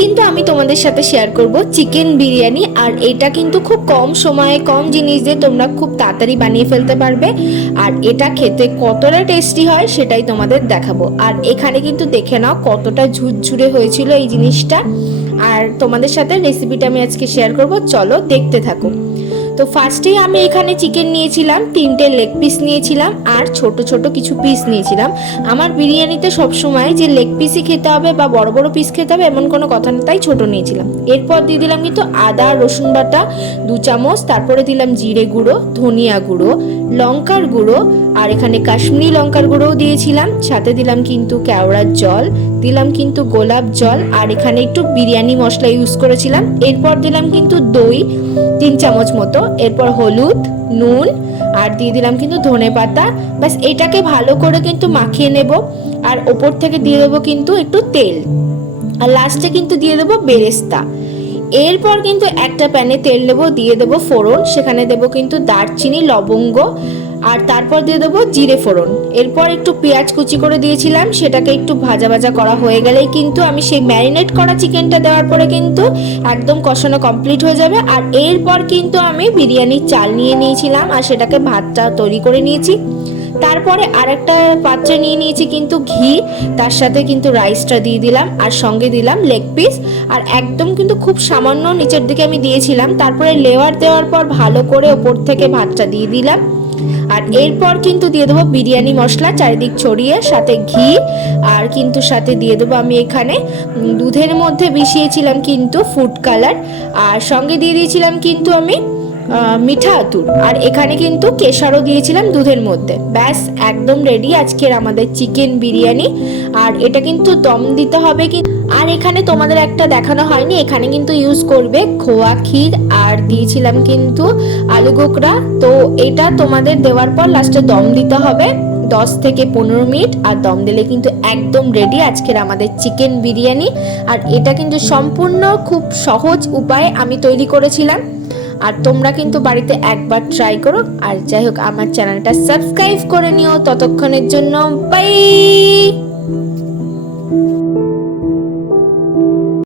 কিন্তু আমি তোমাদের সাথে শেয়ার করব চিকেন বিরিয়ানি। আর এটা কিন্তু খুব কম সময়ে কম জিনিস দিয়ে তোমরা খুব তাড়াতাড়ি বানিয়ে ফেলতে পারবে। আর এটা খেতে কতটা টেস্টি হয় সেটাই তোমাদের দেখাবো। আর এখানে কিন্তু দেখে নাও কতটা ঝুরঝুরে হয়েছিল এই জিনিসটা। আর তোমাদের সাথে রেসিপিটা আমি আজকে শেয়ার করব, চলো দেখতে থাকো। তো ফার্স্টেই আমি এখানে চিকেন নিয়েছিলাম, 3টে লেগ পিস নিয়েছিলাম আর ছোট ছোট কিছু পিস নিয়েছিলাম। আমার বিরিয়ানিতে সবসময় যে লেগ পিসই খেতে হবে বা বড় বড় পিস খেতে হবে এমন কোনো কথা না, তাই ছোট নিয়েছিলাম। এরপর দিয়ে দিলাম কিন্তু আদা রসুন বাটা 2 চামচ, তারপরে দিলাম জিরে গুঁড়ো, ধনিয়া গুঁড়ো, লঙ্কার গুঁড়ো, আর এখানে কাশ্মীরি লঙ্কার গুঁড়োও দিয়েছিলাম। সাথে দিলাম কিন্তু কেওড়ার জল, দিলাম কিন্তু গোলাপ জল, আর এখানে একটু বিরিয়ানি মশলা ইউজ করেছিলাম। এরপর দিলাম কিন্তু দই 3 চামচ মতো, এরপর হলুদ, নুন, আর দিয়ে দিলাম কিন্তু ধনেপাতা। ব্যাস এটাকে ভালো করে কিন্তু মাখিয়ে নেব। আর ওপর থেকে দিয়ে দেবো কিন্তু একটু তেল, আর লাস্টে কিন্তু দিয়ে দেবো বেরেস্তা। এরপর কিন্তু একটা প্যানে তেল দেবো, দিয়ে দেবো ফোড়ন, সেখানে দেবো কিন্তু দারচিনি, লবঙ্গ, আর তারপর দিয়ে দেবো জিরে ফোড়ন। এরপর একটু পেঁয়াজ কুচি করে দিয়েছিলাম, সেটাকে একটু ভাজা ভাজা করা হয়ে গেলেই কিন্তু আমি সেই ম্যারিনেট করা চিকেনটা দেওয়ার পরে কিন্তু একদম কষানো কমপ্লিট হয়ে যাবে। আর এরপর কিন্তু আমি বিরিয়ানির চাল নিয়ে নিয়েছিলাম আর সেটাকে ভাতটা তৈরি করে নিয়েছি। তারপরে আরেকটা পাত্রে নিয়ে নিয়েছি কিন্তু ঘি, তার সাথে কিন্তু রাইসটা দিয়ে দিলাম আর সঙ্গে দিলাম লেগ পিস। আর একদম কিন্তু খুব সামান্য নিচের দিকে আমি দিয়েছিলাম। তারপরে লেয়ার দেওয়ার পর ভালো করে ওপর থেকে ভাতটা দিয়ে দিলাম। আর এরপর কিন্তু দিয়ে দেবো বিরিয়ানি মশলা চারিদিক ছড়িয়ে, সাথে ঘি, আর কিন্তু সাথে দিয়ে দেবো আমি এখানে দুধের মধ্যে মিশিয়েছিলাম কিন্তু ফুড কালার, আর সঙ্গে দিয়ে দিয়েছিলাম কিন্তু আমি মিঠা আতর, আর এখানে কিন্তু কেশরও দিয়েছিলাম দুধের মধ্যে। ব্যাস একদম রেডি আজকের আমাদের চিকেন বিরিয়ানি। আর এটা কিন্তু দম দিতে হবে কি। আর এখানে তোমাদের একটা দেখানো হয়নি, এখানে কিন্তু ইউজ করবে খোয়া ক্ষীর, আর দিয়েছিলাম কিন্তু আলু গোকরা। তো এটা তোমাদের দেওয়ার পর লাস্টে দম দিতে হবে 10 থেকে 15 মিনিট। আর দম দিলে কিন্তু একদম রেডি আজকের আমাদের চিকেন বিরিয়ানি। আর এটা কিন্তু সম্পূর্ণ খুব সহজ উপায়ে আমি তৈরি করেছিলাম। আর তোমরা কিন্তু বাড়িতে একবার ট্রাই করো। আর যাই হোক, আমার চ্যানেলটা সাবস্ক্রাইব করে নিও। ততক্ষণের জন্য বাই।